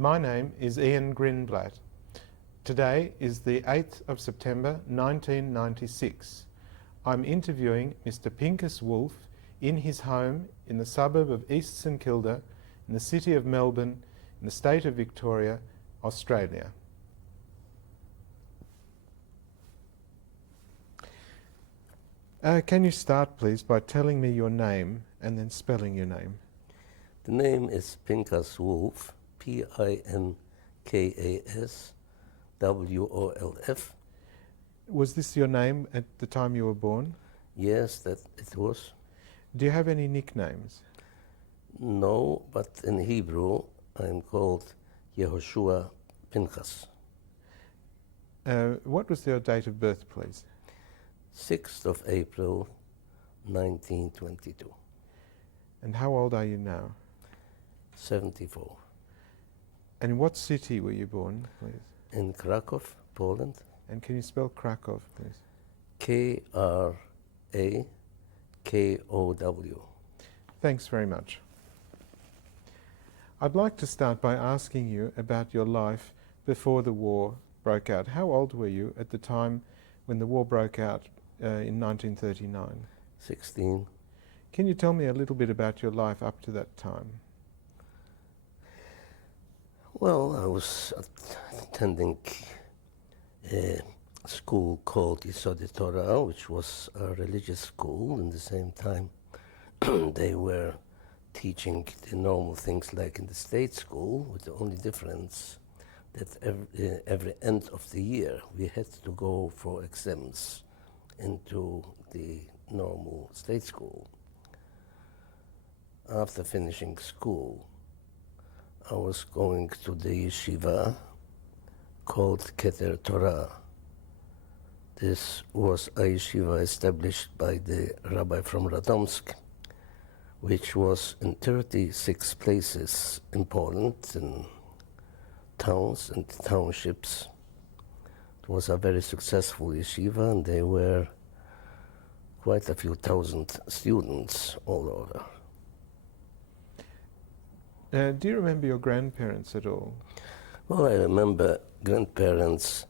My name is Ian Grindblatt. Today is the 8th of September 1996. I'm interviewing Mr. Pincus Wolff in his home in the suburb of East St Kilda in the city of Melbourne in the state of Victoria, Australia. Can you start please by telling me your name and then spelling your name? The name is Pincus Wolff, P-I-N-K-A-S W-O-L-F. Was this your name at the time you were born? Yes, that it was. Do you have any nicknames? No, but in Hebrew I'm called Yehoshua Pinchas. What was your date of birth, please? 6th of April, 1922. And how old are you now? 74. And in what city were you born, please? In Krakow, Poland. And can you spell Krakow, please? K-R-A-K-O-W. Thanks very much. I'd like to start by asking you about your life before the war broke out. How old were you at the time when the war broke out in 1939? 16. Can you tell me a little bit about your life up to that time? Well, I was attending a school called Zeide, which was a religious school. In the same time, they were teaching the normal things like in the state school, with the only difference that every end of the year we had to go for exams into the normal state school. After finishing school, I was going to the yeshiva called Keter Torah. This was a yeshiva established by the rabbi from Radomsk, which was in 36 places in Poland, in towns and townships. It was a very successful yeshiva, and there were quite a few thousand students all over. Do you remember your grandparents at all? Well, I remember grandparents,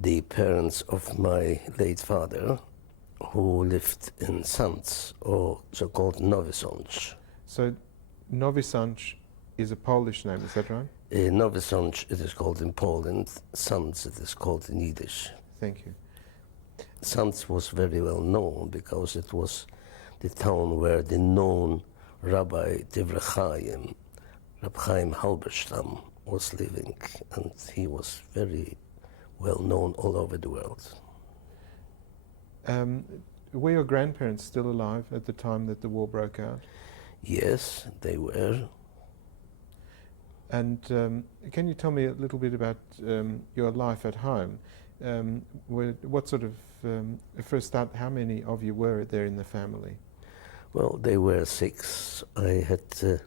the parents of my late father, who lived in Sants, or so-called Nowy Sącz. So Nowy Sącz is a Polish name, is that right? Nowy Sącz it is called in Poland, Sants it is called in Yiddish. Thank you. Sants was very well known because it was the town where the known Rabbi Divrei Chaim, Rab Chaim Halberstam, was living, and he was very well known all over the world. Were your grandparents still alive at the time that the war broke out? Yes, they were. And can you tell me a little bit about your life at home? What sort of, first start, how many of you were there in the family? Well, they were 6. I had 2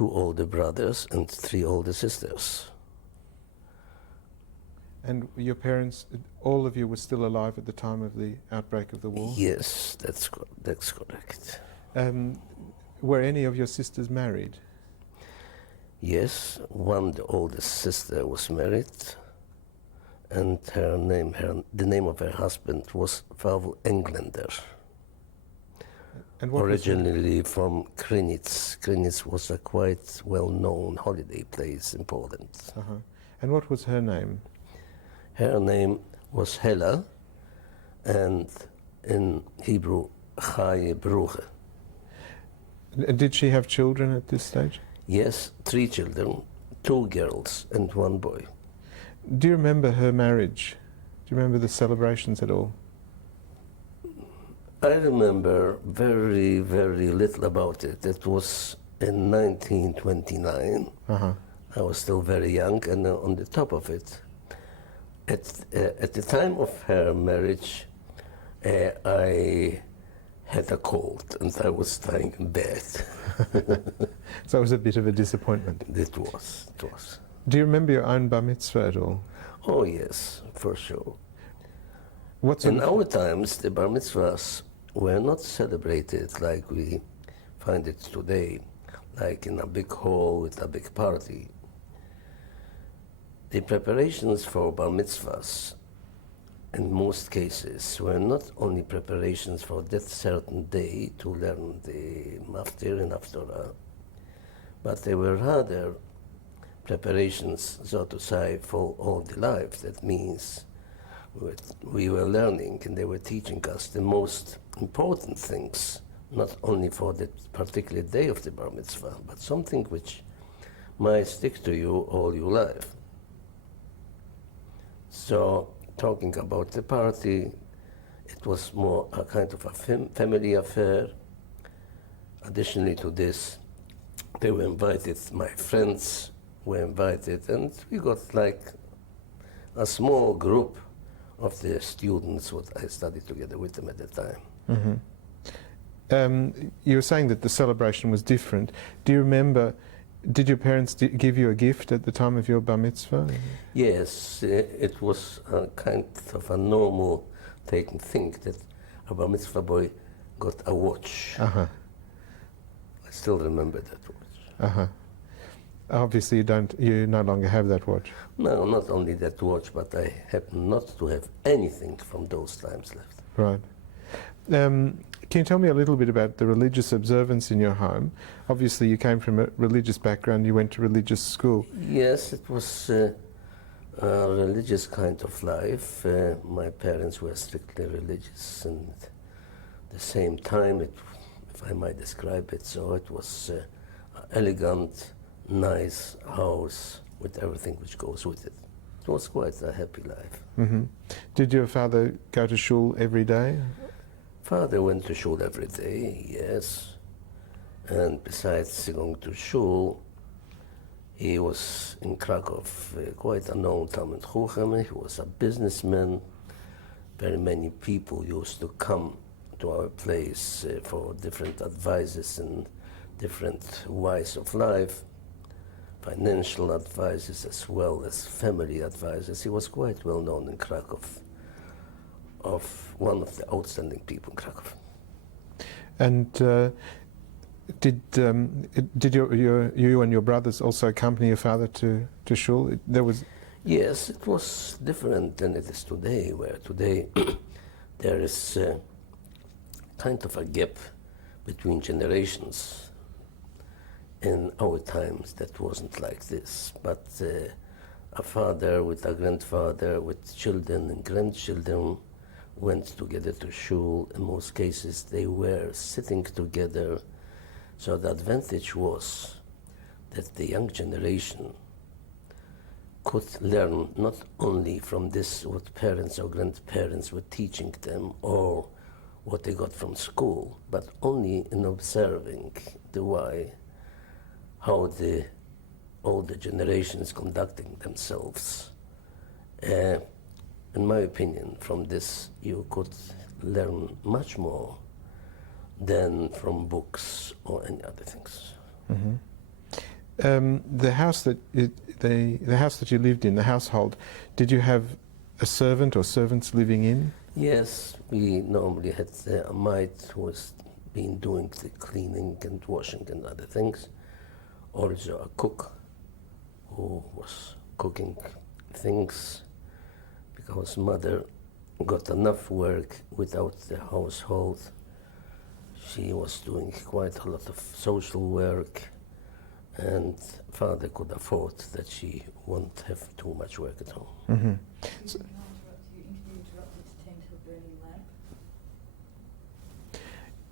older brothers and 3 older sisters. And your parents, all of you were still alive at the time of the outbreak of the war? Yes, that's correct. Were any of your sisters married? Yes, the oldest sister was married, and the name of her husband was Pavel Englander. And what originally from Kryniec. Kryniec was a quite well-known holiday place in Poland. Uh-huh. And what was her name? Her name was Hela, and in Hebrew, Chaye Bruche. Did she have children at this stage? Yes, 3 children, 2 girls and 1 boy. Do you remember her marriage? Do you remember the celebrations at all? I remember very, very little about it. It was in 1929. Uh-huh. I was still very young, and on the top of it, at the time of her marriage, I had a cold and I was lying in bed. So it was a bit of a disappointment. It was. Do you remember your own bar mitzvah at all? Oh yes, for sure. In our times, the bar mitzvahs were not celebrated like we find it today, like in a big hall with a big party. The preparations for bar mitzvahs, in most cases, were not only preparations for that certain day to learn the maftir and haftorah, but they were rather preparations, so to say, for all the life. That means we were learning and they were teaching us the most important things, not only for that particular day of the bar mitzvah, but something which might stick to you all your life. So, talking about the party, it was more a kind of a family affair. Additionally to this, they were invited, my friends were invited, and we got like a small group of the students what I studied together with them at the time. You were saying that the celebration was different. Do you remember, did your parents give you a gift at the time of your bar mitzvah? Yes, it was a kind of a normal taken thing that a bar mitzvah boy got a watch. Uh-huh. I still remember that watch. Uh-huh. Obviously you no longer have that watch. No, not only that watch, but I happen not to have anything from those times left. Right. Can you tell me a little bit about the religious observance in your home? Obviously you came from a religious background, you went to religious school. Yes, it was a religious kind of life. My parents were strictly religious, and at the same time, if I might describe it so, it was an elegant, nice house with everything which goes with it. It was quite a happy life. Mm-hmm. Did your father go to shul every day? Father went to shul every day, yes. And besides going to shul, he was in Krakow quite a known Talmud Chacham. He was a businessman. Very many people used to come to our place for different advices and different ways of life, financial advices as well as family advices. He was quite well known in Krakow, of one of the outstanding people in Krakow. And did you and your brothers also accompany your father to shul? Yes, it was different than it is today, where today there is kind of a gap between generations. In our times, that wasn't like this, but a father with a grandfather with children and grandchildren went together to shul. In most cases, they were sitting together. So the advantage was that the young generation could learn not only from this what parents or grandparents were teaching them or what they got from school, but only in observing the way, how the older generations conducting themselves. In my opinion, from this you could learn much more than from books or any other things. Mm-hmm. The house that you lived in, the household, did you have a servant or servants living in? Yes, we normally had a maid who was been doing the cleaning and washing and other things. Also a cook who was cooking things, because mother got enough work without the household. She was doing quite a lot of social work, and father could afford that she won't have too much work at home. Mm-hmm.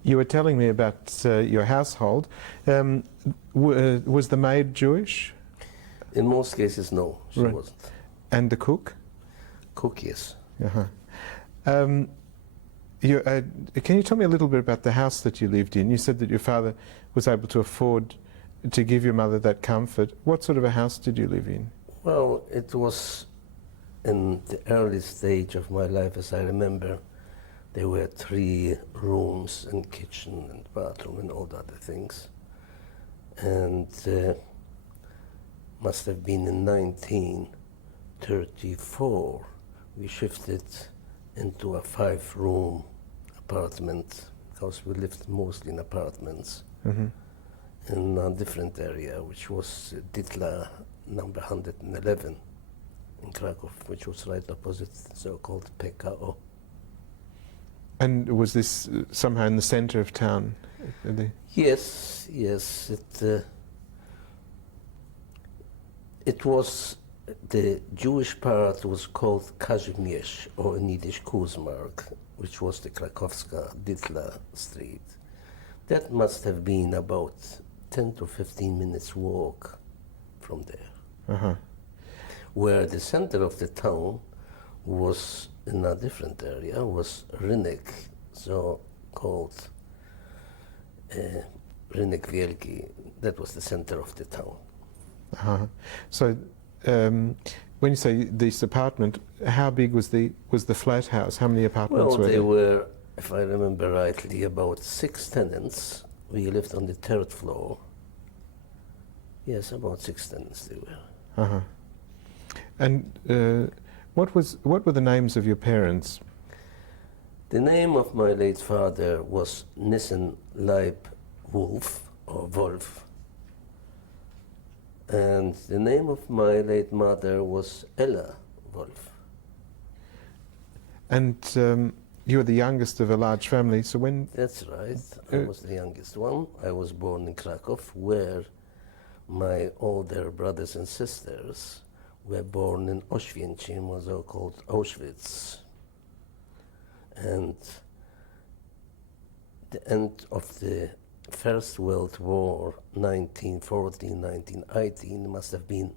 You were telling me about your household. Was the maid Jewish? In most cases, no, she wasn't. And the cook? Cook, yes. Uh-huh. Can you tell me a little bit about the house that you lived in? You said that your father was able to afford to give your mother that comfort. What sort of a house did you live in? Well, it was in the early stage of my life, as I remember. There were 3 rooms and kitchen and bathroom and all the other things. And must have been in 1934 we shifted into a 5-room apartment, because we lived mostly in apartments. Mm-hmm. In a different area, which was Ditla number 111. in Krakow, which was right opposite so-called PKO. And was this somehow in the center of town? Yes, yes. It was, the Jewish part was called Kazimierz, or in Yiddish Kuzmark, which was the Krakowska Ditla Street. That must have been about 10 to 15 minutes walk from there. Uh-huh. Where the center of the town was in a different area, was Rynek, so called Rynek Wielki. That was the center of the town. Uh-huh. So when you say this apartment, how big was the flat house? How many apartments were Well, they there? were, if I remember rightly, about 6 tenants. We lived on the 3rd floor. Yes, about 6 tenants they were. Uh-huh. And what were the names of your parents? The name of my late father was Nissen Leib Wolf, or Wolf. And the name of my late mother was Ella Wolf. And you were the youngest of a large family, so when... That's right. I was the youngest one. I was born in Krakow, where my older brothers and sisters were born in Oświęcim, also called Auschwitz. And the end of the First World War, 1914, 1918, must have been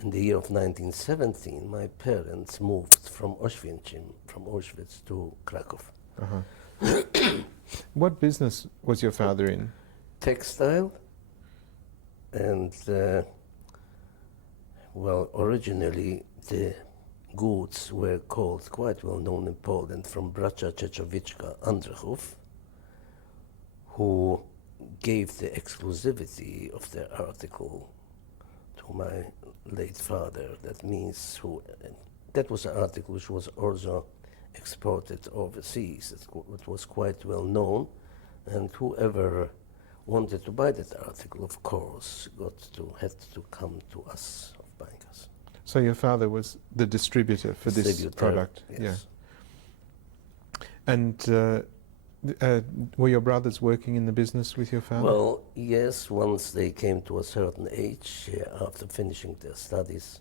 in the year of 1917. My parents moved from Oświęcim, from Auschwitz to Krakow. Uh-huh. What business was your father in? Textile, and well, originally the goods were called, quite well known in Poland, from Bracia Czeczowiczka Andrzejów, who gave the exclusivity of their article to my late father. That means that was an article which was also exported overseas. It was quite well known, and whoever wanted to buy that article, of course, had to come to us of bankers. So your father was the distributor for this product? Yes. Yeah. And were your brothers working in the business with your father? Well, yes, once they came to a certain age, after finishing their studies.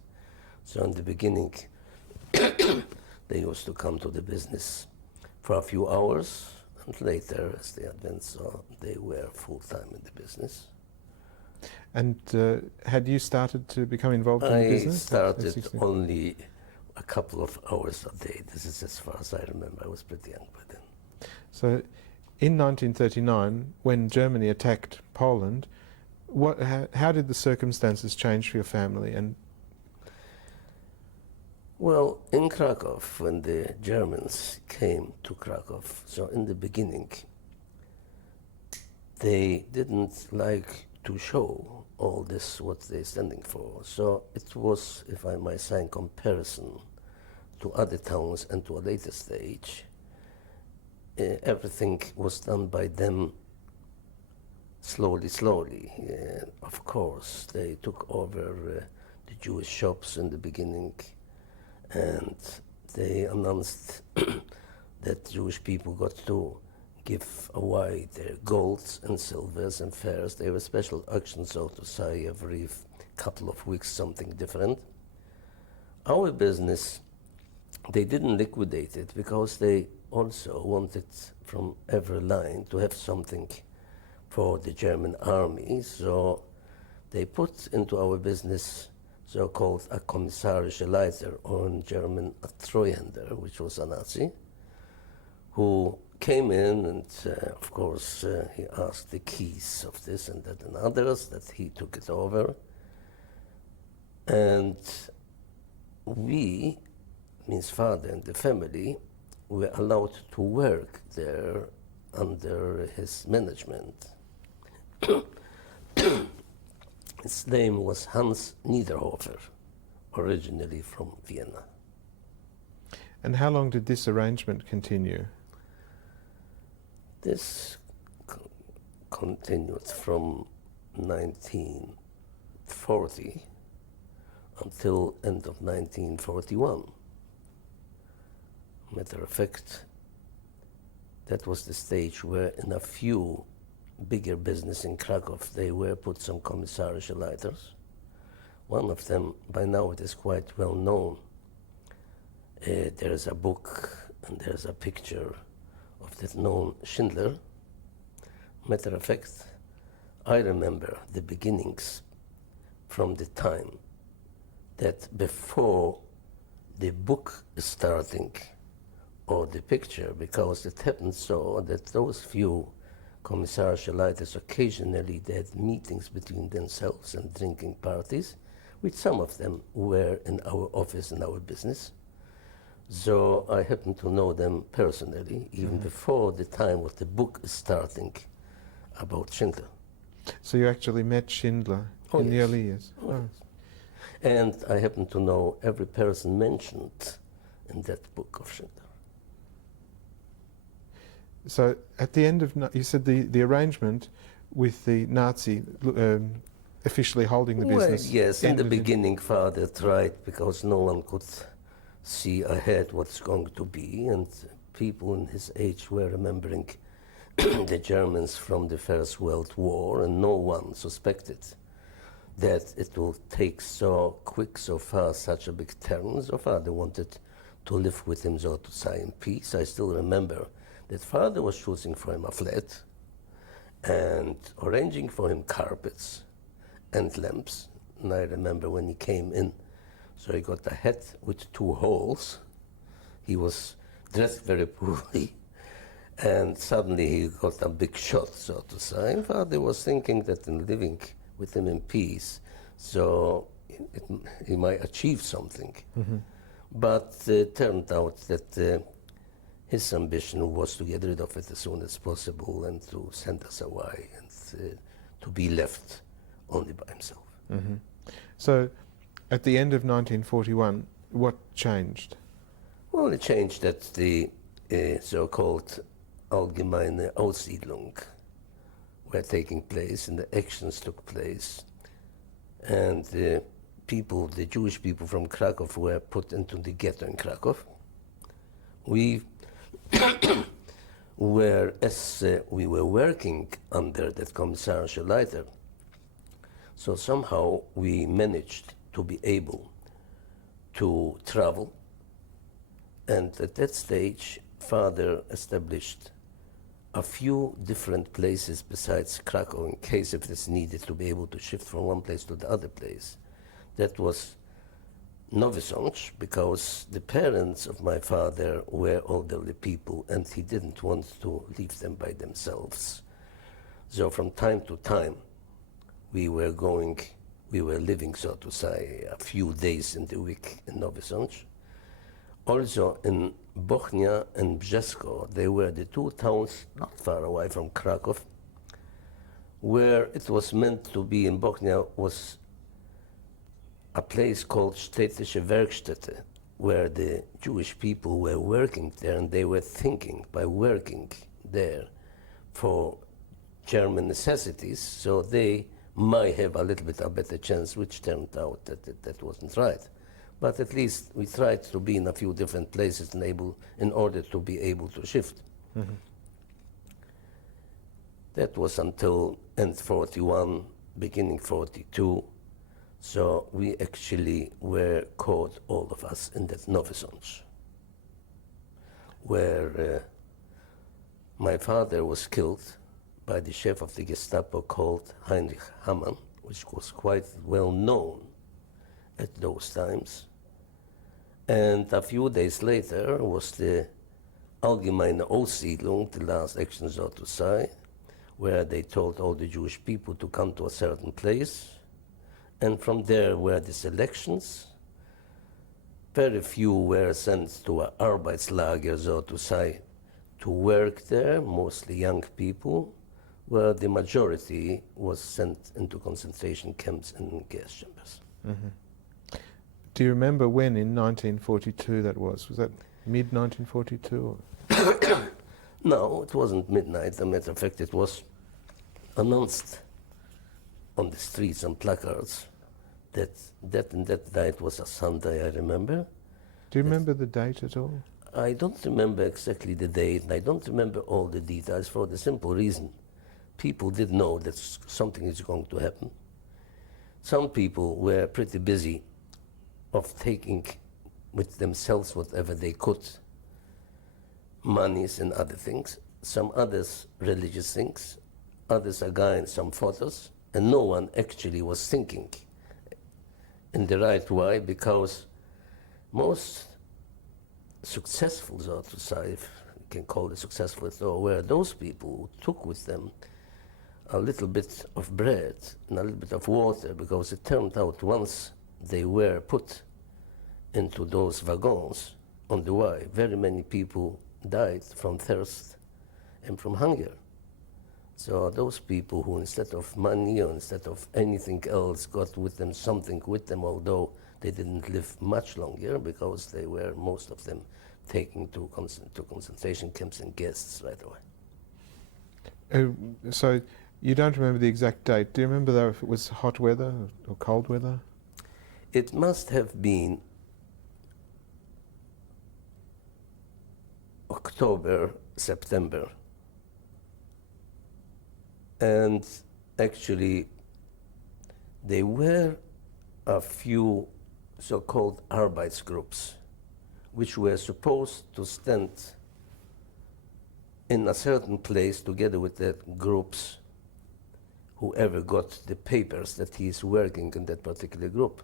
So in the beginning, they used to come to the business for a few hours, and later, as they advanced, they were full-time in the business. And had you started to become involved in the business? I started only a couple of hours a day. This is as far as I remember. I was pretty young by then. So in 1939, when Germany attacked Poland, how did the circumstances change for your family? And well, in Krakow, when the Germans came to Krakow, so in the beginning, they didn't like to show all this, what they're standing for. So it was, if I might say, in comparison to other towns and to a later stage, everything was done by them slowly. Of course, they took over the Jewish shops in the beginning, and they announced that Jewish people got to give away their golds and silvers and fairs. They were special auctions, so to say, every couple of weeks, something different. Our business, they didn't liquidate it because they also wanted from every line to have something for the German army. So they put into our business so-called a kommissarische Leiter, or in German a Treuhänder, which was a Nazi, who came in and of course he asked the keys of this and that and others, that he took it over. And we, means father and the family, were allowed to work there under his management. His name was Hans Niederhofer, originally from Vienna. And how long did this arrangement continue? This continued from 1940 until end of 1941. Matter of fact, that was the stage where in a few bigger business in Krakow, they were put some commissariat leiters. One of them, by now it is quite well known. There is a book and there's a picture of that known Schindler. Matter of fact, I remember the beginnings from the time that before the book is starting or the picture, because it happened so that those few commissariat leiters occasionally they had meetings between themselves and drinking parties, which some of them were in our office and our business. So I happen to know them personally, even before the time what the book is starting about Schindler. So you actually met Schindler in the early years? Oh, yes. And I happen to know every person mentioned in that book of Schindler. So at the end of, you said the arrangement with the Nazi officially holding the business. Well, yes, in the beginning father tried, because no one could see ahead what's going to be, and people in his age were remembering the Germans from the First World War, and no one suspected that it will take so quick, so fast, such a big turn. So father wanted to live with him, so to say, in peace. I still remember that father was choosing for him a flat and arranging for him carpets and lamps. And I remember when he came in, so he got a hat with 2 holes. He was dressed very poorly, and suddenly he got a big shot, so to say. And father was thinking that in living with him in peace, so he might achieve something. But it turned out that his ambition was to get rid of it as soon as possible and to send us away and to be left only by himself. So at the end of 1941, what changed? Well, it changed that the so-called allgemeine Aussiedlung were taking place and the actions took place, and the Jewish people from Krakow were put into the ghetto in Krakow. We whereas we were working under that commissariat leiter, so somehow we managed to be able to travel, and at that stage father established a few different places besides Krakow in case if it's needed to be able to shift from one place to the other place. That was Nowy Sącz, because the parents of my father were elderly people and he didn't want to leave them by themselves. So from time to time we were living, so to say, a few days in the week in Nowy Sącz. Also in Bochnia and Brzesko, they were the 2 towns not far away from Krakow, where it was meant to be. In Bochnia was a place called Städtische Werkstätte, where the Jewish people were working there, and they were thinking by working there for German necessities, so they might have a little bit a better chance, which turned out that wasn't right. But at least we tried to be in a few different places in order to be able to shift. That was until end 41, beginning 42. So we actually were caught, all of us, in that Nowy Sącz, where my father was killed by the chief of the Gestapo called Heinrich Hamann, which was quite well known at those times. And a few days later was the Allgemeine Aussiedlung, the last action, so to say, where they told all the Jewish people to come to a certain place. And from there were the selections. Very few were sent to an Arbeitslager, so to say, to work there, mostly young people, where the majority was sent into concentration camps and gas chambers. Do you remember when in 1942 that was? Was that mid-1942? No, it wasn't midnight. As a matter of fact, it was announced on the streets and placards That night was a Sunday, I remember. Do you remember the date at all? I don't remember exactly the date, and I don't remember all the details for the simple reason people did know that something is going to happen. Some people were pretty busy of taking with themselves whatever they could, monies and other things. Some others religious things, others again some photos, and no one actually was thinking in the right way, because most successful, so to say, if you can call it successful at all, were those people who took with them a little bit of bread and a little bit of water, because it turned out once they were put into those wagons on the way, very many people died from thirst and from hunger. So those people who, instead of money or instead of anything else, got with them something with them, although they didn't live much longer, because they were, most of them, taken to concentration camps and guests right away. So you don't remember the exact date. Do you remember though if it was hot weather or cold weather? It must have been October, September. And actually, there were a few so-called Arbeitsgroups, which were supposed to stand in a certain place together with the groups, whoever got the papers that he is working in that particular group.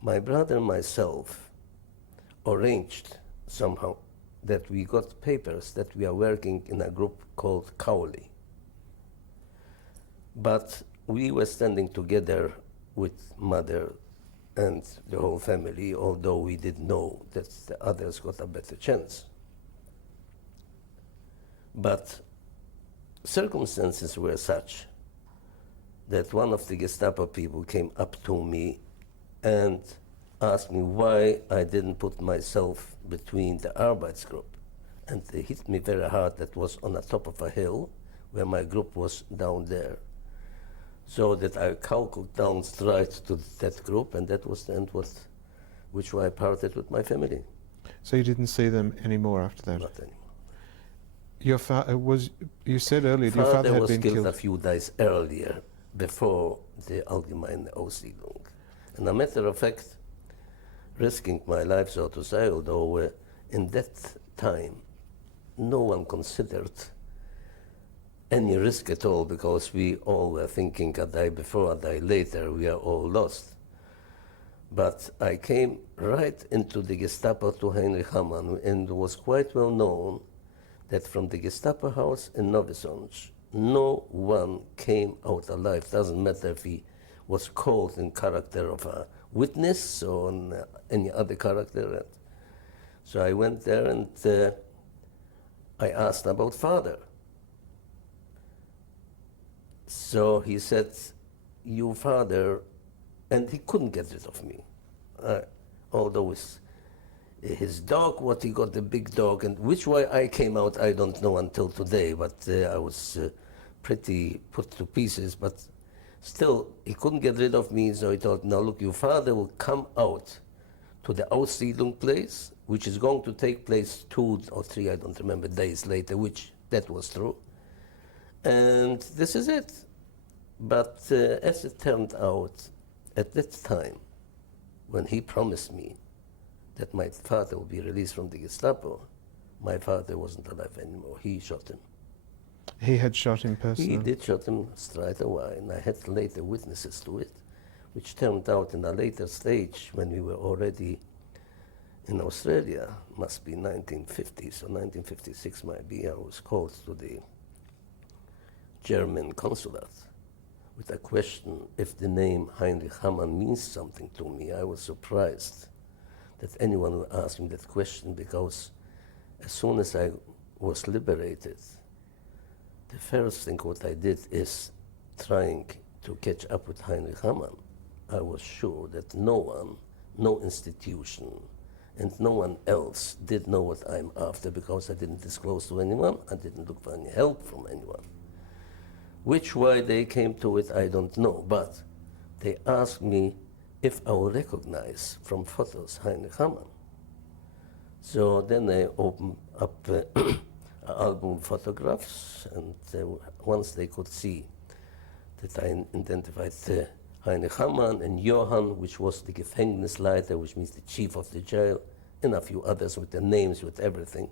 My brother and myself arranged somehow that we got papers that we are working in a group called Kauli. But we were standing together with mother and the whole family, although we didn't know that the others got a better chance. But circumstances were such that one of the Gestapo people came up to me and asked me why I didn't put myself between the Arbeitsgroup. And they hit me very hard. That was on the top of a hill where my group was down there. So that I calculated down straight to that group, and that was the end which I parted with my family. So you didn't see them anymore after that? Not anymore. Your father was, you said earlier, your father had was been killed killed a few days earlier, before the Allgemeine Aussiedlung. And a matter of fact, risking my life, so to say, although in that time no one considered any risk at all, because we all were thinking a day before, a day later, we are all lost. But I came right into the Gestapo to Heinrich Hammann, and it was quite well known that from the Gestapo house in Novi Sącz, no one came out alive. Doesn't matter if he was called in character of a witness or in any other character. So I went there and I asked about father. So he said, your father, and he couldn't get rid of me. Although his dog, what he got, the big dog, and which way I came out, I don't know until today, but I was pretty put to pieces, but still, he couldn't get rid of me, so he thought, now look, your father will come out to the Aussiedlung place, which is going to take place 2 or 3, I don't remember, days later, which that was true. And this is it. But as it turned out, at that time, when he promised me that my father would be released from the Gestapo, my father wasn't alive anymore. He shot him. He had shot him personally? He did shot him straight away, and I had later witnesses to it, which turned out in a later stage, when we were already in Australia, must be 1950s or 1956 might be, I was called to the German consulate with a question if the name Heinrich Hammann means something to me. I was surprised that anyone would ask me that question, because as soon as I was liberated, the first thing what I did is trying to catch up with Heinrich Hammann. I was sure that no one, no institution, and no one else did know what I'm after, because I didn't disclose to anyone, I didn't look for any help from anyone. Which way they came to it, I don't know, but they asked me if I would recognize from photos Heinrich Hamann. So then I opened up an album of photographs, and once they could see that I identified Heinrich Hamann and Johann, which was the Gefängnisleiter, which means the chief of the jail, and a few others with their names, with everything,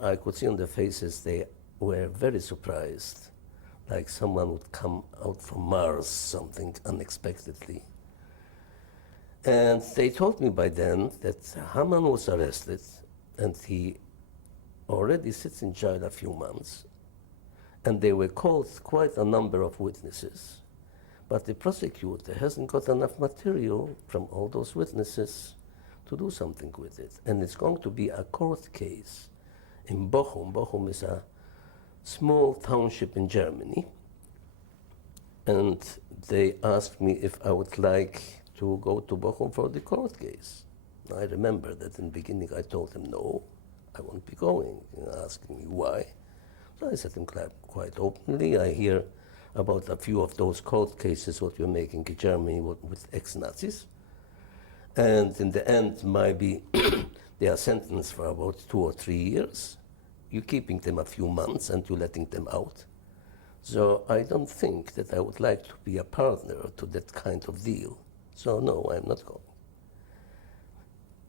I could see on their faces they were very surprised, like someone would come out from Mars, something unexpectedly. And they told me by then that Hamann was arrested, and he already sits in jail a few months, and they were called quite a number of witnesses. But the prosecutor hasn't got enough material from all those witnesses to do something with it. And it's going to be a court case in Bochum. Bochum is a small township in Germany. And they asked me if I would like to go to Bochum for the court case. I remember that in the beginning I told them, no, I won't be going. Asking me why. So I said them quite openly. I hear about a few of those court cases what we're making in Germany with ex-Nazis. And in the end, maybe they are sentenced for about 2 or 3 years. You're keeping them a few months and you're letting them out. So I don't think that I would like to be a partner to that kind of deal. So no, I'm not going.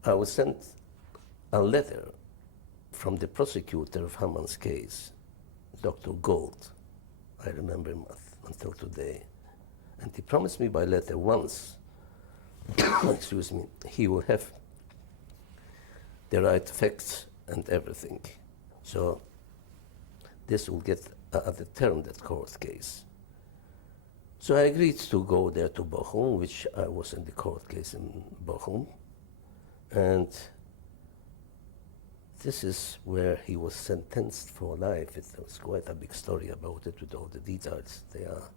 I was sent a letter from the prosecutor of Hamann's case, Dr. Gold. I remember him until today. And he promised me by letter once, excuse me, he will have the right facts and everything. So this will get a determined court case. So I agreed to go there to Bochum, which I was in the court case in Bochum. And this is where he was sentenced for life. It was quite a big story about it with all the details. There are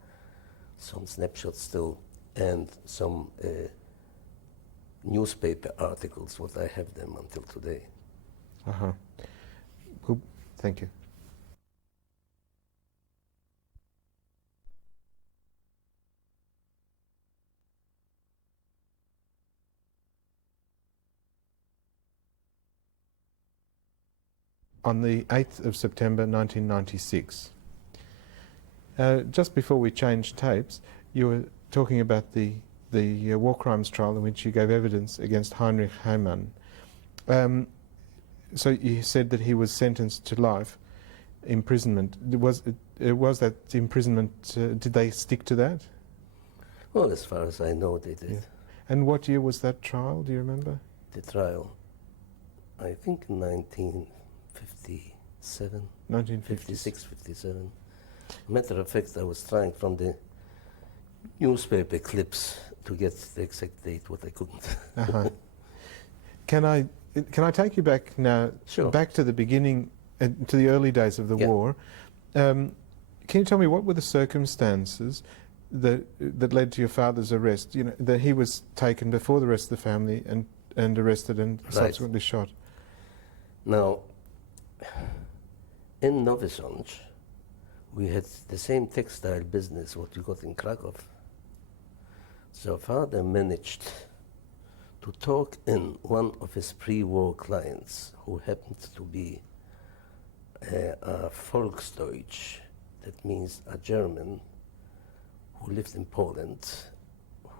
some snapshots still and some newspaper articles, what I have them until today. Uh-huh. Cool. Thank you. On the 8th of September 1996. Just before we changed tapes, you were talking about the war crimes trial in which you gave evidence against Heinrich Hamann. So you said that he was sentenced to life imprisonment. Was that imprisonment, did they stick to that? Well, as far as I know, they did. Yeah. And what year was that trial, do you remember? The trial, I think 1957, 1956. 56, 57. Matter of fact, I was trying from the newspaper clips to get the exact date, what I couldn't. Uh-huh. Can I take you back now, Sure. back to the beginning, to the early days of the Yeah. war? Can you tell me what were the circumstances that led to your father's arrest? You know, that he was taken before the rest of the family and arrested and Right. subsequently shot. Now, in Nowy Sącz, we had the same textile business what we got in Krakow. So father managed to talk in one of his pre-war clients who happened to be a Volksdeutsch, that means a German who lived in Poland,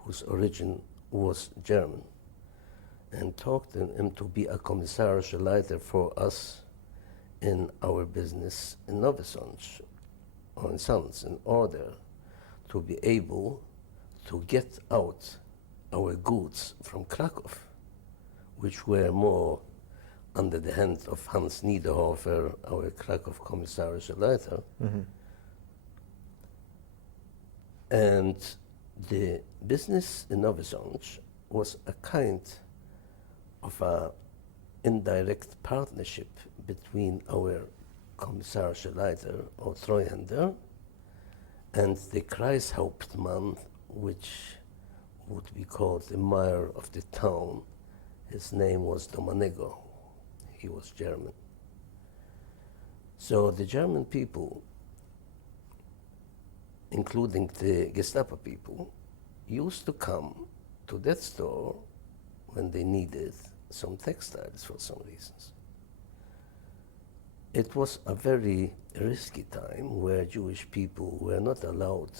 whose origin was German, and talked him to be a Kommissarische Leiter for us in our business in Nowy Sącz, or in Sons, in order to be able to get out our goods from Krakow, which were more under the hand of Hans Niederhofer, our Krakow Kommissarische Leiter. Mm-hmm. And the business in Nowy Sącz was a kind of an indirect partnership between our Kommissarische Leiter, or Treuhänder, and the Kreishauptmann, which would be called the mayor of the town. His name was Domanego. He was German. So the German people, including the Gestapo people, used to come to that store when they needed some textiles for some reasons. It was a very risky time where Jewish people were not allowed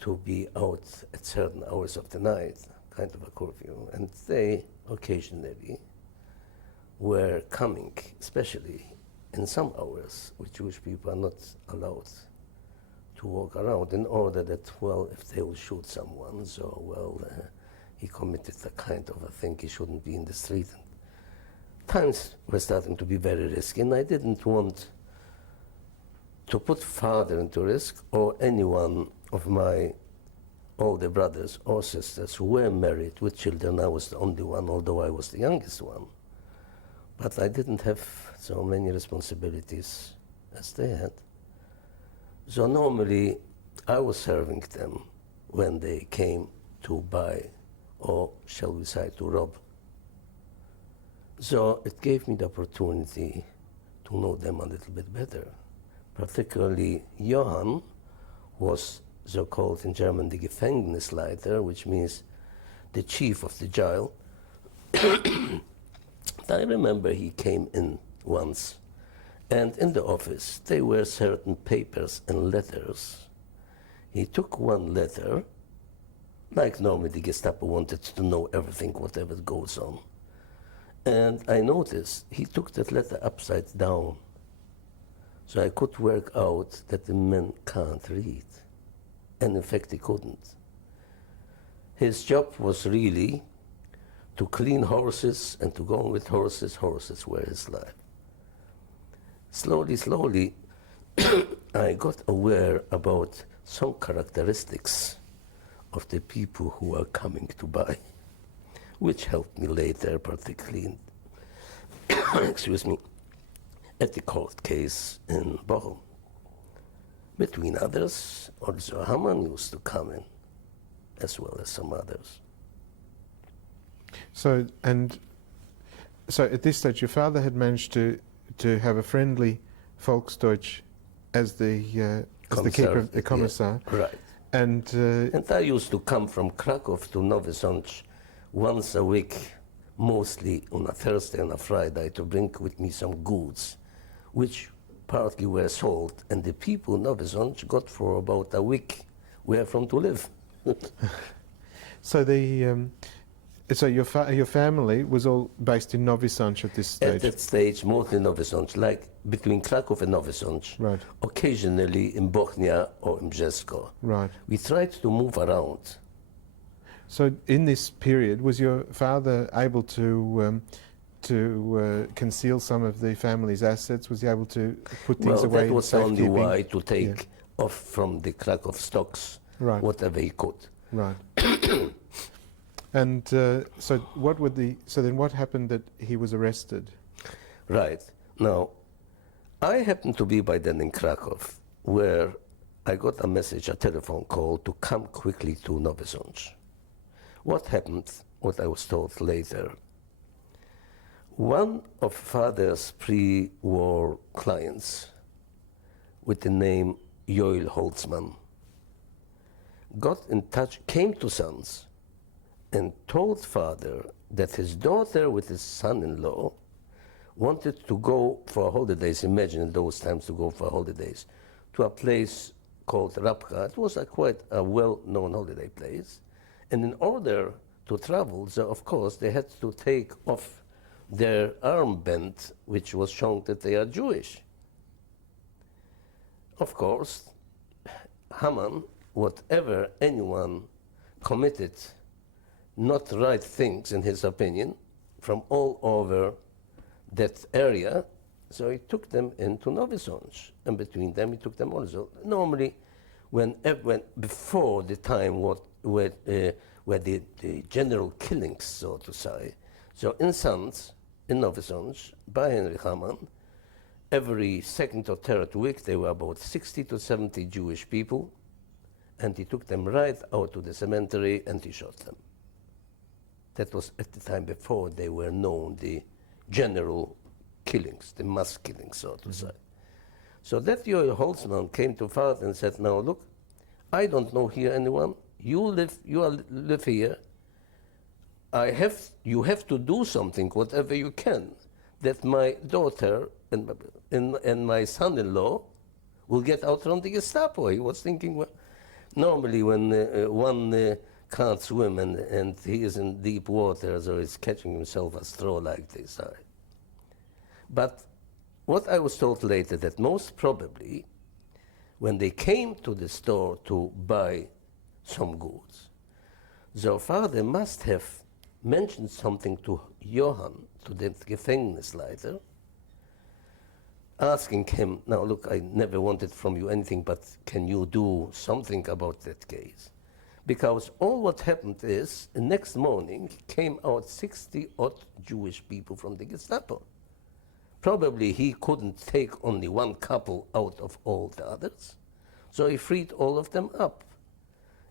to be out at certain hours of the night, kind of a curfew, and they occasionally were coming, especially in some hours, which Jewish people are not allowed to walk around, in order that, well, if they will shoot someone, so, well, he committed a kind of a thing, he shouldn't be in the street. Times were starting to be very risky, and I didn't want to put father into risk or anyone of my older brothers or sisters who were married with children. I was the only one, although I was the youngest one. But I didn't have so many responsibilities as they had. So normally I was serving them when they came to buy, or shall we say, to rob. So it gave me the opportunity to know them a little bit better. Particularly Johann was so-called in German the Gefängnisleiter, which means the chief of the jail. I remember he came in once, and in the office there were certain papers and letters. He took one letter, like normally the Gestapo wanted to know everything, whatever goes on. And I noticed he took that letter upside down. So I could work out that the man can't read. And in fact, he couldn't. His job was really to clean horses and to go on with horses. Horses were his life. Slowly, slowly, I got aware about some characteristics of the people who were coming to buy, which helped me later, particularly in excuse me, at the court case in Bochum. Between others, also Haman used to come in, as well as some others. So at this stage, your father had managed to have a friendly Volksdeutsch as the keeper of the commissar. Yeah, right. And I used to come from Krakow to Nowy Sącz once a week, mostly on a Thursday and a Friday, to bring with me some goods, which partly were sold, and the people in Nowy Sącz got for about a week where from to live. So your family was all based in Nowy Sącz at this stage? At that stage, mostly Nowy Sącz, like between Krakow and Nowy Sącz. Right. Occasionally in Bochnia or in Brzesko. Right. We tried to move around. So in this period, was your father able to conceal some of the family's assets? Was he able to put things away? Well, that was the only way to take Yeah. off from the Krakow stocks Right. whatever he could. Right. And so then what happened that he was arrested? Right. Now, I happened to be by then in Krakow, where I got a message, a telephone call, to come quickly to Nowy Sącz. What happened, what I was told later, one of father's pre-war clients with the name Joel Holzmann got in touch, came to Sons, and told father that his daughter with his son-in-law wanted to go for holidays, imagine in those times to go for holidays, to a place called Rabka. It was quite a well-known holiday place. And in order to travel, so of course, they had to take off their armband, which was showing that they are Jewish. Of course, Haman, whatever anyone committed not right things, in his opinion, from all over that area, so he took them into Nowy Sącz, and between them he took them also. Normally, when before the time where the general killings, so to say, so in Sącz, in Nowy Sącz, by Henry Haman, every second or third week there were about 60 to 70 Jewish people, and he took them right out to the cemetery and he shot them. That was at the time before they were known, the general killings, the mass killings, so to say. So that Joel Holzmann came to father and said, now look, I don't know here anyone, live here. You have to do something, whatever you can, that my daughter and my son-in-law will get out from the Gestapo. He was thinking, well, normally when one can't swim and he is in deep water, so he's catching himself a straw like this. But what I was told later, that most probably when they came to the store to buy some goods, their father must have mentioned something to Johann, to the Gefängnisleiter, asking him, now look, I never wanted from you anything, but can you do something about that case? Because all what happened is, the next morning came out 60-odd Jewish people from the Gestapo. Probably he couldn't take only one couple out of all the others, so he freed all of them up.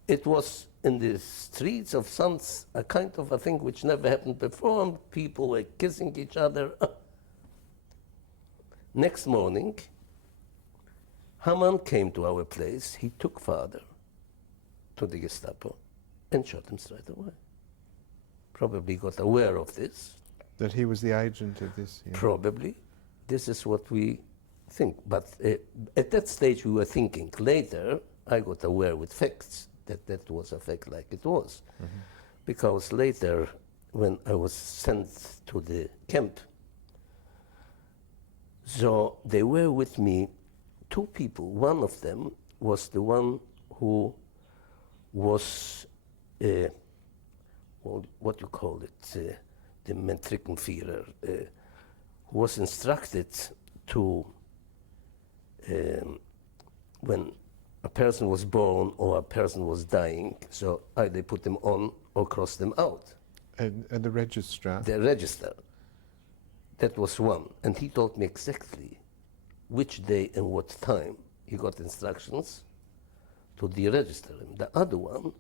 It was in the streets of Sanz a kind of a thing which never happened before, and people were kissing each other. Next morning, Haman came to our place. He took father to the Gestapo and shot him straight away. Probably got aware of this. That he was the agent of this? Yeah. Probably. This is what we think. But at that stage we were thinking. Later I got aware with facts that was a fact like it was. Mm-hmm. Because later when I was sent to the camp, so they were with me, two people. One of them was the one who was, what you call it, the Matrikenführer, who was instructed to, when a person was born or a person was dying, so either put them on or cross them out. And the registrar? The register. That was one. And he told me exactly which day and what time he got instructions to deregister him. The other one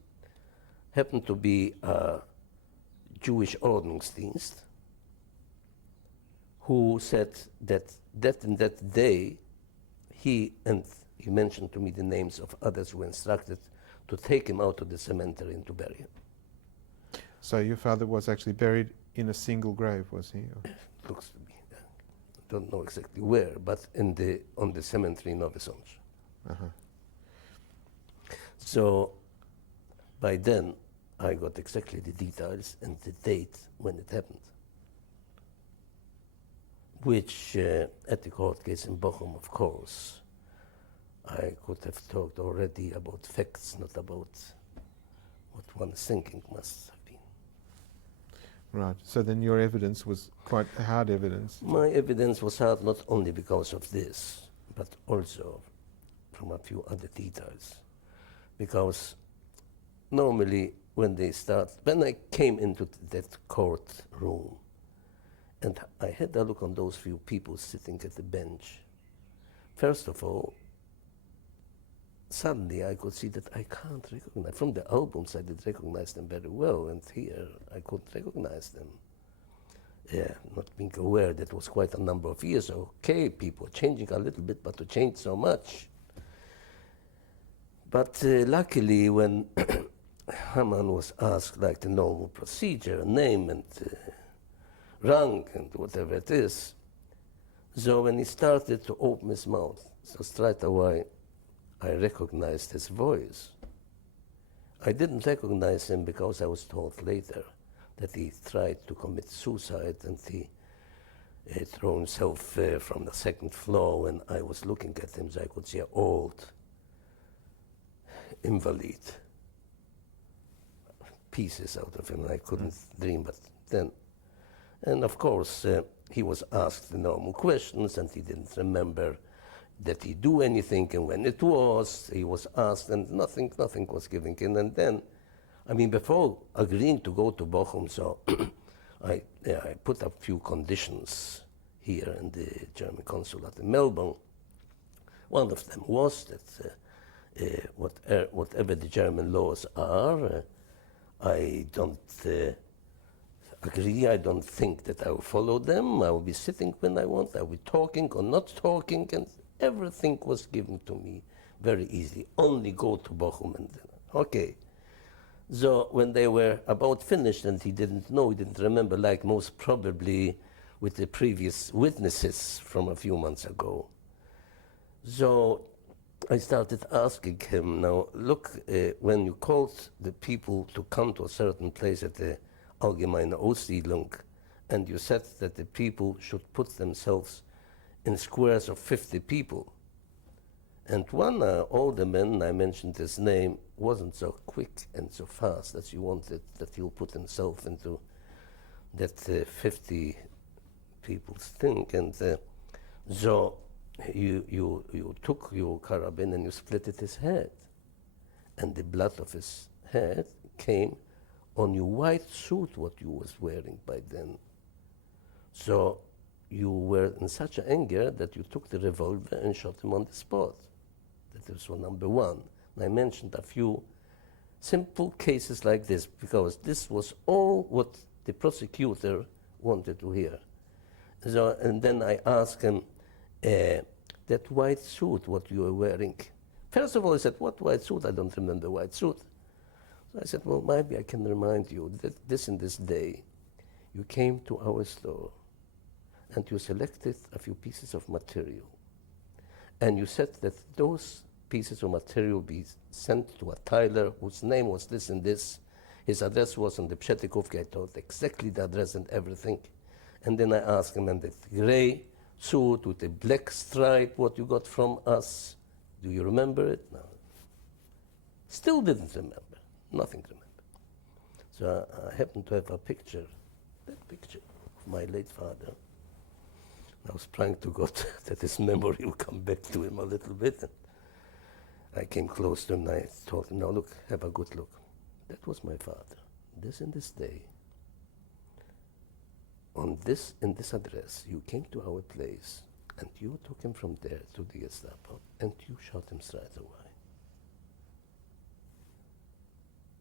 happened to be a Jewish Ordnungsdienst who said that and that day he mentioned to me the names of others who were instructed to take him out to the cemetery and to bury him. So your father was actually buried in a single grave, was he? Looks to be. I don't know exactly where, but on the cemetery in Nowy Sącz. Uh-huh. So by then I got exactly the details and the date when it happened, which at the court case in Bochum, of course, I could have talked already about facts, not about what one is thinking must have been. Right, so then your evidence was quite hard evidence. My evidence was hard not only because of this, but also from a few other details. Because normally when I came into that court room, and I had a look on those few people sitting at the bench, first of all, suddenly I could see that I can't recognize. From the albums I did recognize them very well, and here I couldn't recognize them. Yeah, not being aware that was quite a number of years. Okay, people changing a little bit, but to change so much. But luckily when Haman was asked like the normal procedure, name and rank and whatever it is, so when he started to open his mouth, so straight away I recognized his voice. I didn't recognize him because I was told later that he tried to commit suicide and he threw himself from the second floor. When I was looking at him, so I could see an old invalid, pieces out of him. I couldn't dream, but then, and of course he was asked the normal questions and he didn't remember that he do anything and when it was. He was asked and nothing was given in. And then, I mean, before agreeing to go to Bochum, so I put a few conditions here in the German consulate in Melbourne. One of them was that whatever the German laws are, I don't agree. I don't think that I will follow them. I will be sitting when I want. I will be talking or not talking, and everything was given to me very easy. Only go to Bochum and okay. So when they were about finished and he didn't know, he didn't remember, like most probably with the previous witnesses from a few months ago. So I started asking him, now look, when you called the people to come to a certain place at the Allgemeine Aussiedlung, and you said that the people should put themselves in squares of 50 people. And one older man, I mentioned his name, wasn't so quick and so fast as you wanted, that he'll put himself into that 50 people's thing. And so you took your carabin and you split his head. And the blood of his head came on your white suit, what you was wearing by then. So you were in such anger that you took the revolver and shot him on the spot. That was number one. And I mentioned a few simple cases like this because this was all what the prosecutor wanted to hear. So, and then I asked him, that white suit, what you were wearing. First of all, he said, what white suit? I don't remember white suit. So I said, well, maybe I can remind you that this day, you came to our store and you selected a few pieces of material. And you said that those pieces of material be sent to a tailor whose name was this and this. His address was on the Pshetikowki. I told exactly the address and everything. And then I asked him, and the gray suit with the black stripe, what you got from us, do you remember it? No. Still didn't remember. Nothing remember. So I happened to have a picture, that picture of my late father. I was praying to God that his memory would come back to him a little bit. And I came close to him and I told him, now look, have a good look. That was my father. This and this day, on this and this address, you came to our place and you took him from there to the Gestapo and you shot him straight away.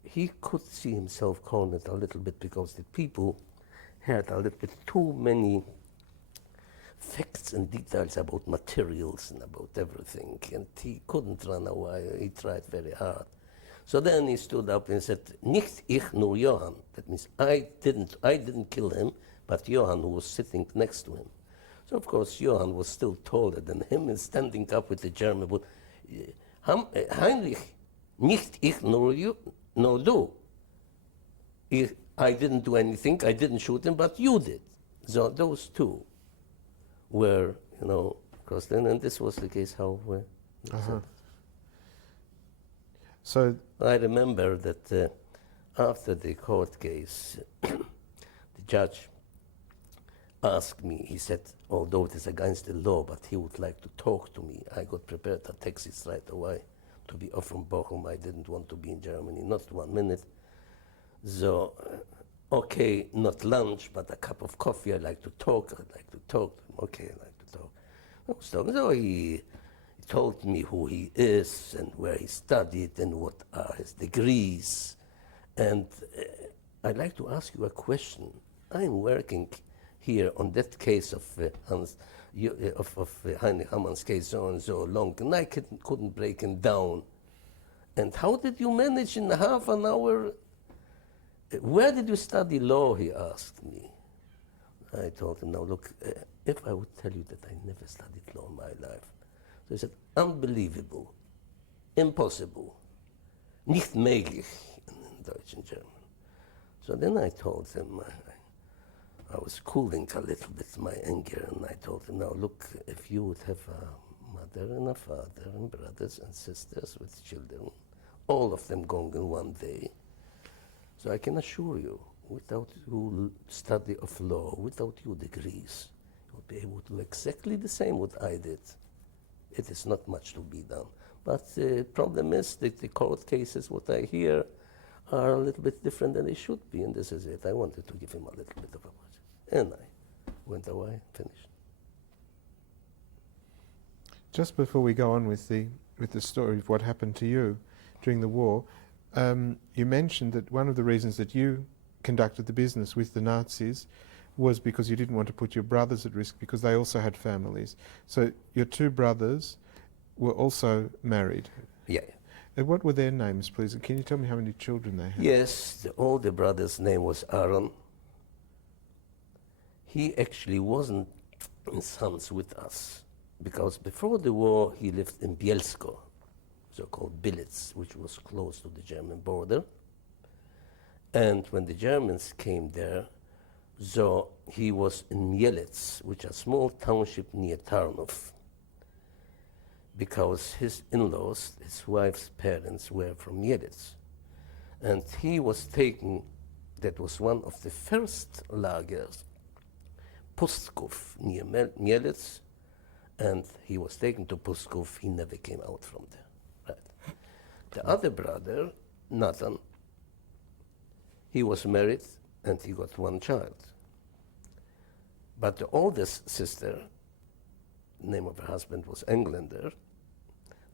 He could see himself cornered a little bit because the people had a little bit too many facts and details about materials and about everything, and he couldn't run away. He tried very hard. So then he stood up and said, "Nicht ich nur Johann." That means I didn't kill him, but Johann, who was sitting next to him. So of course Johann was still taller than him and standing up with the German wood. Heinrich, nicht ich nur du. I didn't do anything. I didn't shoot him, but you did. So those two were, crossed in, and this was the case how So I remember that after the court case, the judge asked me, he said, although it is against the law, but he would like to talk to me. I got prepared a taxi straight away to be off from Bochum. I didn't want to be in Germany, not 1 minute. So, okay, not lunch, but a cup of coffee. I like to talk. Okay, I like to talk. I was talking. So he told me who he is and where he studied and what are his degrees. And I'd like to ask you a question. I'm working here on that case of Heinrich Hammann's case so and so long, and I couldn't break him down. And how did you manage in half an hour? Where did you study law, he asked me. I told him, now look, if I would tell you that I never studied law in my life. So he said, unbelievable, impossible, nicht möglich, in Deutsch and German. So then I told him, I was cooling a little bit my anger, and I told him, now look, if you would have a mother and a father and brothers and sisters with children, all of them going in one day, so I can assure you, without your study of law, without your degrees, you'll be able to do exactly the same what I did. It is not much to be done. But the problem is that the court cases, what I hear, are a little bit different than they should be, and this is it. I wanted to give him a little bit of a watch. And I went away, finished. just before we go on with the story of what happened to you during the war, you mentioned that one of the reasons that you conducted the business with the Nazis was because you didn't want to put your brothers at risk because they also had families. So your two brothers were also married. Yeah. And what were their names, please? And can you tell me how many children they had? Yes, the older brother's name was Aaron. He actually wasn't in Sons with us, because before the war he lived in Bielsko, so-called Billitz, which was close to the German border. And when the Germans came there, so he was in Mielec, which is a small township near Tarnów, because his in-laws, his wife's parents, were from Mielec. And he was taken, that was one of the first lagers, Pustkov, near Mielec, and he was taken to Pustkov. He never came out from there. Right. The other brother, Nathan, he was married and he got one child. But the oldest sister, the name of her husband was Englander,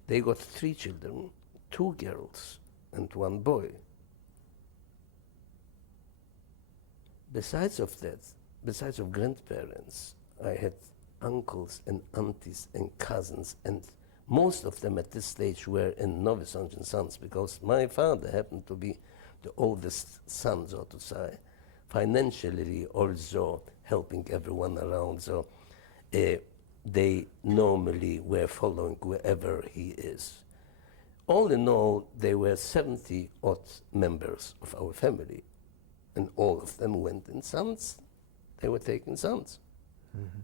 they got 3 children, 2 girls and 1 boy. Besides of that, besides of grandparents, I had uncles and aunties and cousins, and most of them at this stage were in Novi Sad and Sons, because my father happened to be the oldest son, so to say, financially also helping everyone around. So they normally were following wherever he is. All in all, there were 70 odd members of our family, and all of them went in Sons. They were taking Sons. Mm-hmm.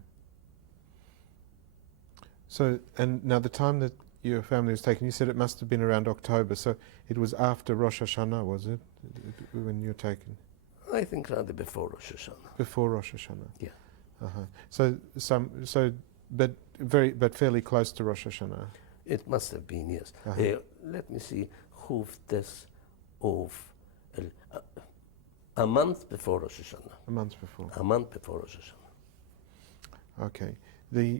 So, and now the time that your family was taken, you said it must have been around October, so it was after Rosh Hashanah, was it, when you were taken? I think rather before Rosh Hashanah. Before Rosh Hashanah? Yeah. Uh-huh. But fairly close to Rosh Hashanah? It must have been, yes. Uh-huh. Let me see, this of a month before Rosh Hashanah. A month before? A month before Rosh Hashanah. Okay.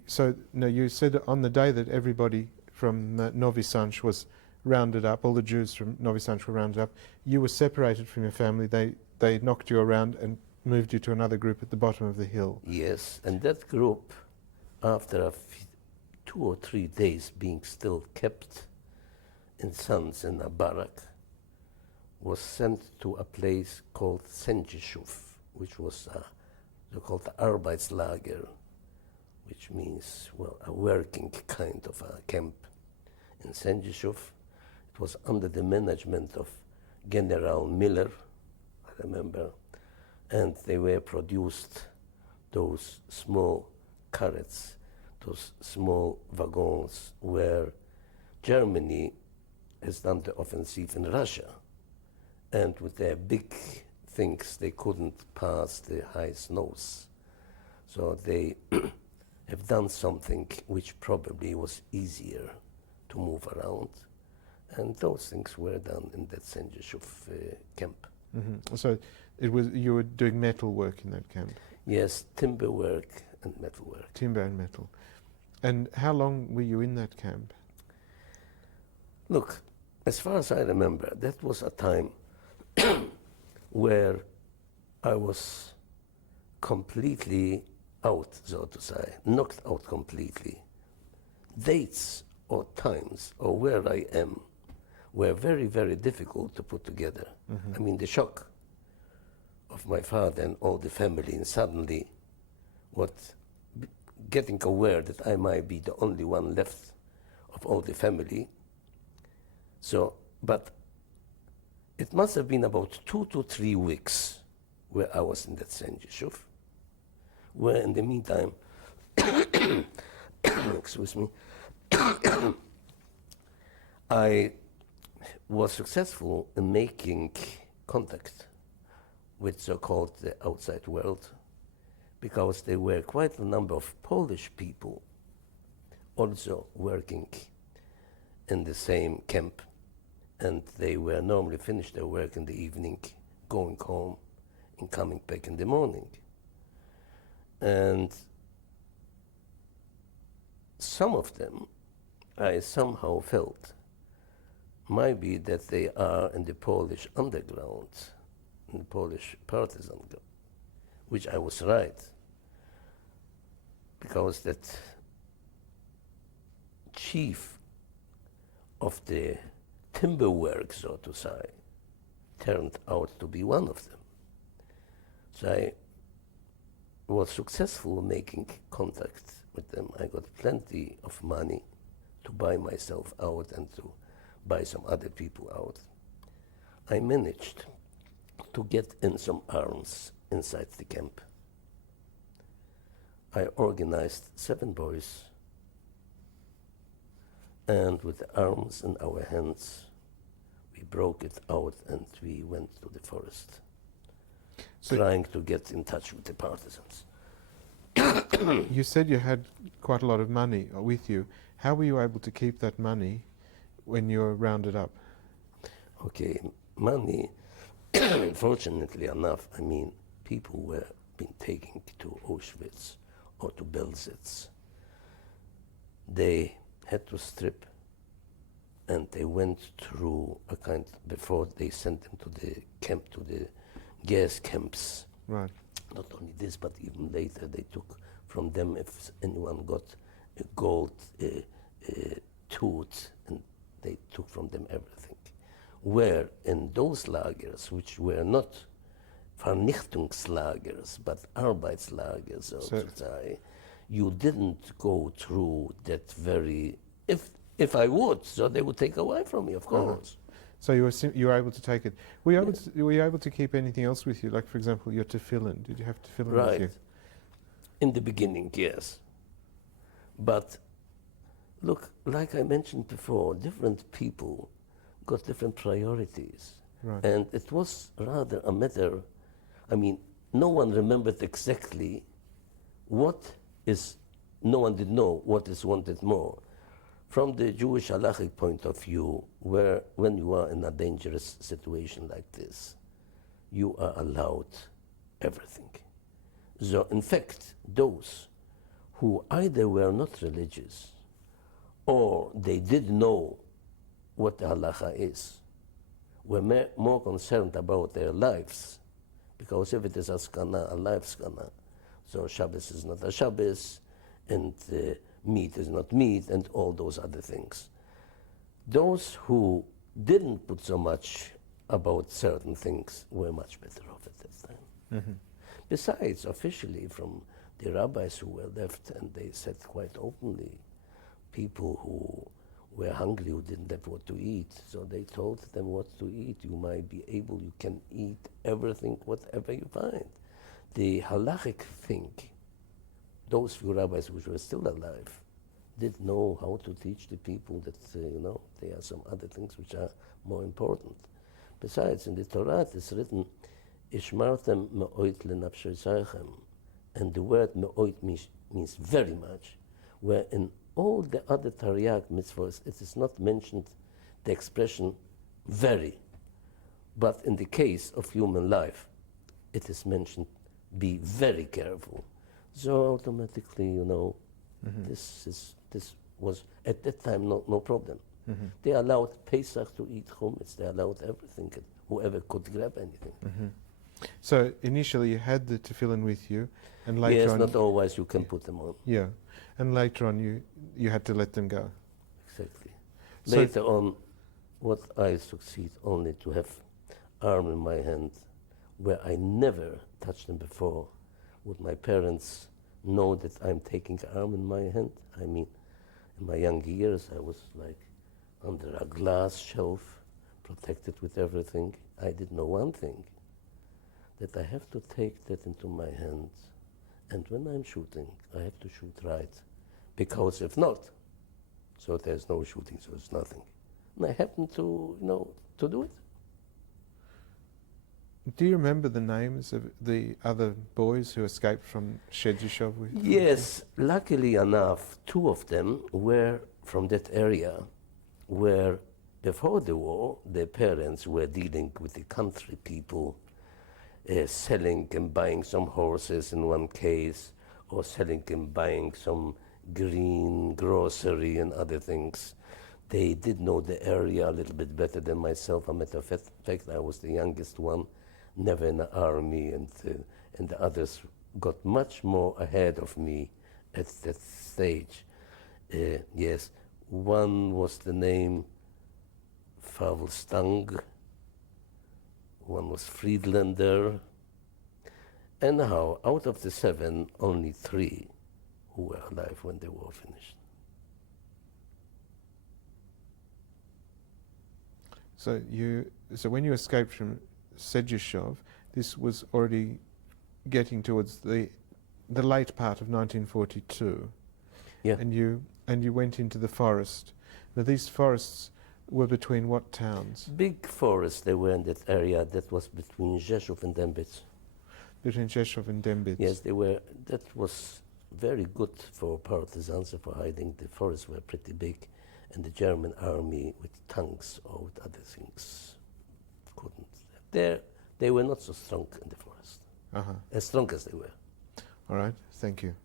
So now you said on the day that everybody from Novi Sad was rounded up, all the Jews from Novi Sad were rounded up, you were separated from your family. They knocked you around and moved you to another group at the bottom of the hill. Yes, and that group, after 2 or 3 days being still kept in Sons in a barrack, was sent to a place called Senjishuf, which was called the Arbeitslager, which means, well, a working kind of a camp in Senjishuf. It was under the management of General Miller, I remember, and they were produced those small carrots, those small wagons where Germany has done the offensive in Russia. And with their big things, they couldn't pass the high snows. So they have done something which probably was easier to move around. And those things were done in that Senjishuf camp. Mm-hmm. So you were doing metal work in that camp? Yes, timber work and metal work. Timber and metal. And how long were you in that camp? Look, as far as I remember, that was a time where I was completely out, so to say, knocked out completely. Dates or times or where I am were very, very difficult to put together. Mm-hmm. I mean, the shock of my father and all the family, and suddenly getting aware that I might be the only one left of all the family. So, but it must have been about 2 to 3 weeks where I was in that Senjishuf, where in the meantime, excuse me, I was successful in making contact with so-called the outside world, because there were quite a number of Polish people also working in the same camp, and they were normally finished their work in the evening, going home and coming back in the morning. And some of them, I somehow felt, might be that they are in the Polish underground, in the Polish partisan, which I was right, because that chief of the timber work, so to say, turned out to be one of them. So I was successful making contact with them. I got plenty of money to buy myself out and to buy some other people out. I managed to get in some arms inside the camp. I organized 7 boys, and with the arms in our hands, we broke it out and we went to the forest, So trying to get in touch with the partisans. you said you had quite a lot of money with you. How were you able to keep that money when you were rounded up? Okay, money, fortunately enough, I mean, people were being taken to Auschwitz or to Belzec. They had to strip, and they went through a kind, before they sent them to the camp, to the gas camps. Right. Not only this, but even later they took from them, if anyone got a gold tooth, and they took from them everything. Where in those lagers, which were not Vernichtungslagers, but Arbeitslagers, so to say, you didn't go through that very, if I would, so they would take away from me, of course. So you were able to take it. Were you able to keep anything else with you? Like, for example, your tefillin. Did you have tefillin with you? Right. In the beginning, yes. But look, like I mentioned before, different people got different priorities. Right. And it was rather a matter, I mean, no one remembered exactly what is, no one did know what is wanted more. From the Jewish halachic point of view, where when you are in a dangerous situation like this, you are allowed everything. So in fact, those who either were not religious or they did know what the halacha is, were more concerned about their lives, because if it is a skana, a life skana, so Shabbos is not a Shabbos, and meat is not meat, and all those other things. Those who didn't put so much about certain things were much better off at that time. Mm-hmm. Besides, officially from the rabbis who were left, and they said quite openly, people who were hungry, who didn't have what to eat, so they told them what to eat. You might be able, you can eat everything, whatever you find. The halachic thing, those few rabbis which were still alive, did know how to teach the people that, there are some other things which are more important. Besides, in the Torah it is written, Ishmartem me'oit lenafshoseichem, and the word me'oit means very much, where in all the other Tariq mitzvahs it is not mentioned the expression very, but in the case of human life it is mentioned be very careful. So automatically, Mm-hmm. this was at that time no problem. Mm-hmm. They allowed Pesach to eat chumetz. They allowed everything. Whoever could grab anything. Mm-hmm. So initially you had the tefillin with you, and later Yes, on, not always you can put them on. yeah, and later on you had to let them go. Exactly. So Later on, what I succeed only to have arm in my hand, where I never touched them before. Would my parents know that I'm taking arm in my hand? I mean, in my young years, I was like under a glass shelf, protected with everything. I did know one thing, that I have to take that into my hands, and when I'm shooting, I have to shoot right, because if not, so there's no shooting, so it's nothing. And I happen to, to do it. do you remember the names of the other boys who escaped from Shedzhishov with you? Yes, luckily enough, 2 of them were from that area where before the war, their parents were dealing with the country people, selling and buying some horses in one case, or selling and buying some green grocery and other things. They did know the area a little bit better than myself. A matter of fact, I was the youngest one, never in the army, and the others got much more ahead of me at that stage. Yes, one was the name Favelstang, one was Friedlander. Anyhow, out of the 7, only 3 who were alive when the war finished. So when you escaped from Sejeshov, this was already getting towards the late part of 1942. Yeah. And you went into the forest. Now these forests were between what towns? Big forests they were in that area that was between Rzeszów and Dębic. Between Rzeszów and Dębic. Yes, they were. That was very good for partisans and for hiding. The forests were pretty big, and the German army with tanks or with other things couldn't. They were not so strong in the forest, as strong as they were. All right, thank you.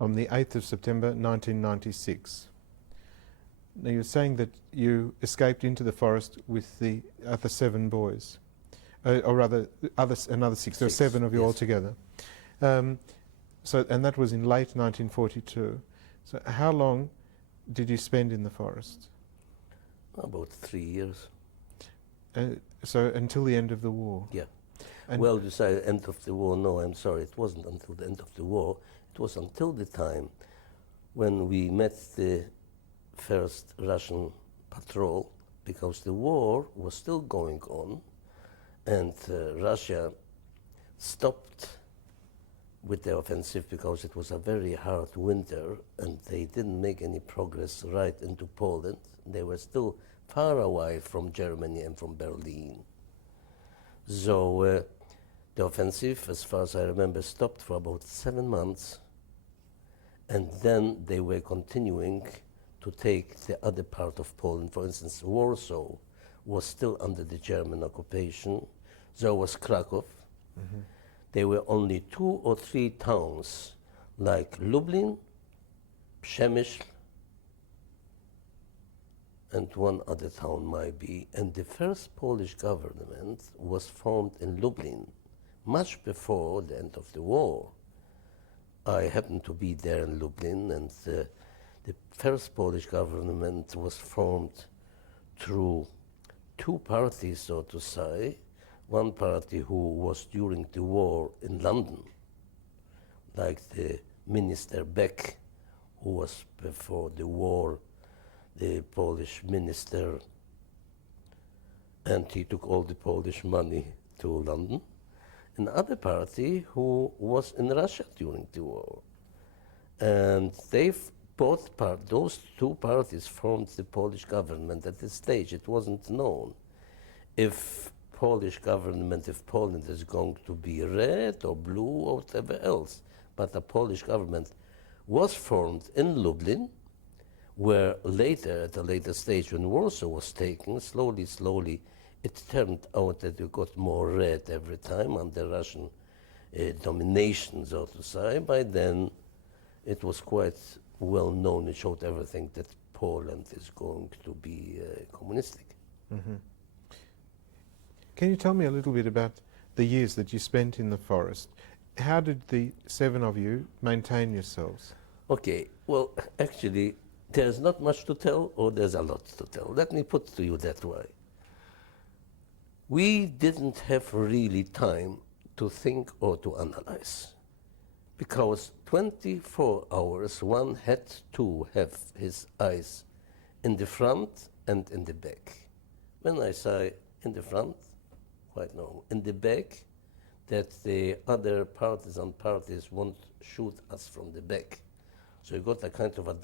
On the 8th of September 1996. Now you're saying that you escaped into the forest with the other 7 boys, or rather another 6. There were 7 of you yes. altogether. And that was in late 1942. So how long did you spend in the forest? About 3 years. So until the end of the war? Yeah. And well, you say end of the war. No, I'm sorry. It wasn't until the end of the war. It was until the time when we met the first Russian patrol, because the war was still going on, and Russia stopped with the offensive because it was a very hard winter and they didn't make any progress right into Poland. They were still far away from Germany and from Berlin. So the offensive, as far as I remember, stopped for about 7 months, and then they were continuing to take the other part of Poland. For instance, Warsaw was still under the German occupation. There was Krakow. Mm-hmm. There were only 2 or 3 towns like Lublin, Przemyśl, and one other town might be. And the first Polish government was formed in Lublin much before the end of the war. I happened to be there in Lublin, and the first Polish government was formed through 2 parties, so to say. One party who was during the war in London, like the Minister Beck, who was before the war the Polish minister, and he took all the Polish money to London. Another party who was in Russia during the war. And those 2 parties formed the Polish government. At this stage, it wasn't known if Polish government, if Poland is going to be red or blue or whatever else. But the Polish government was formed in Lublin, where later, at a later stage, when Warsaw was taken, slowly, it turned out that you got more red every time under Russian domination, so to say. By then, it was quite well known. It showed everything that Poland is going to be communistic. Mm-hmm. Can you tell me a little bit about the years that you spent in the forest? How did the 7 of you maintain yourselves? Okay, well, actually, there's not much to tell, or there's a lot to tell. Let me put it to you that way. We didn't have really time to think or to analyze, because 24 hours one had to have his eyes in the front and in the back. When I say in the front, quite normal. In the back, that the other partisan parties won't shoot us from the back. So you got a kind of a